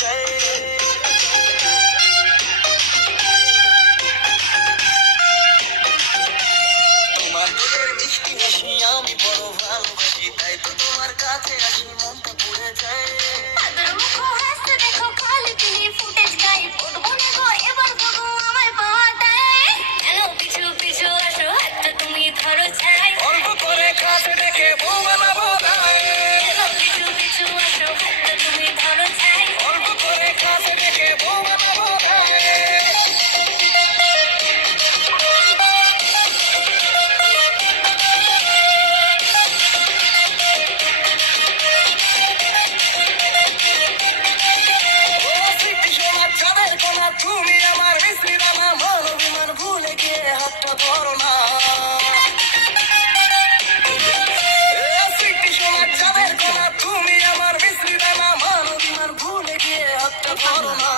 যায়। তোমার তোদের মিষ্টি হাসি আমি বড় ভালোবাসি, তাই তো তোমার কাছে আসি মনটা পড়ে যায়। অল্প করে কাছে ডেকে বউ বানাবো গায়ে, অল্প করে কাছে ডেকে বউ বানাবো গায়ে। তুমি আমার মিশ্রি দানা, মানবিমান ভুলে গিয়ে হাতটা ধরো না। তুমি আমার মিশ্রি দানা, মানবিমান ভুলে গিয়ে হাতটা ধরো না।